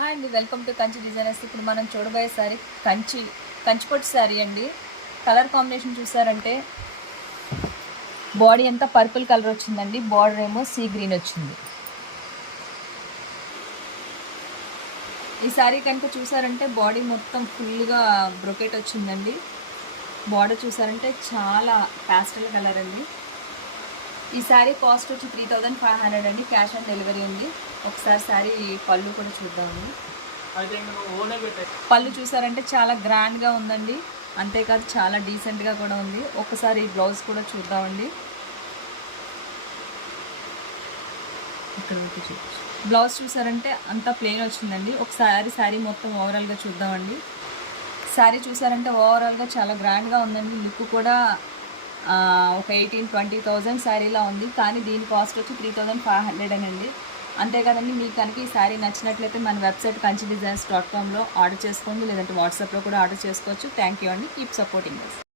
Hi అండి, welcome to Kanchi designers. ఇప్పుడు మనం చూడబోయే శారీ కంచిపట్టు శారీ అండి. కలర్ కాంబినేషన్ చూసారంటే బాడీ అంతా పర్పుల్ కలర్ వచ్చిందండి, బార్డర్ ఏమో సీ గ్రీన్ వచ్చింది. ఈ శారీ కనుక చూసారంటే బాడీ మొత్తం ఫుల్గా బ్రొకెట్ వచ్చిందండి. బార్డర్ చూసారంటే చాలా ప్యాస్టల్ కలర్ అండి. ఈ శారీ కాస్ట్ వచ్చి 3500 అండి. క్యాష్ ఆన్ డెలివరీ ఉంది. ఒకసారి శారీ పళ్ళు కూడా చూద్దామండి. పళ్ళు చూసారంటే చాలా గ్రాండ్గా ఉందండి, అంతేకాదు చాలా డీసెంట్గా కూడా ఉంది. ఒకసారి ఈ బ్లౌజ్ కూడా చూద్దామండి. ఇక్కడ బ్లౌజ్ చూసారంటే అంతా ప్లెయిన్ వచ్చిందండి. ఒకసారి శారీ మొత్తం ఓవరాల్గా చూద్దామండి. శారీ చూసారంటే ఓవరాల్గా చాలా గ్రాండ్గా ఉందండి. లుక్ కూడా ఒక 18-20,000 శారీలా ఉంది. కానీ దీని కాస్ట్ వచ్చి 3500 అండి. అంతే కదండి. మీకు కనుక ఈ శారీ నచ్చినట్లయితే మన వెబ్సైట్ kanchidesigns.comలో ఆర్డర్ చేసుకోండి, లేదంటే వాట్సాప్లో కూడా ఆర్డర్ చేసుకోవచ్చు. థ్యాంక్ యూ అండి. Keep supporting us.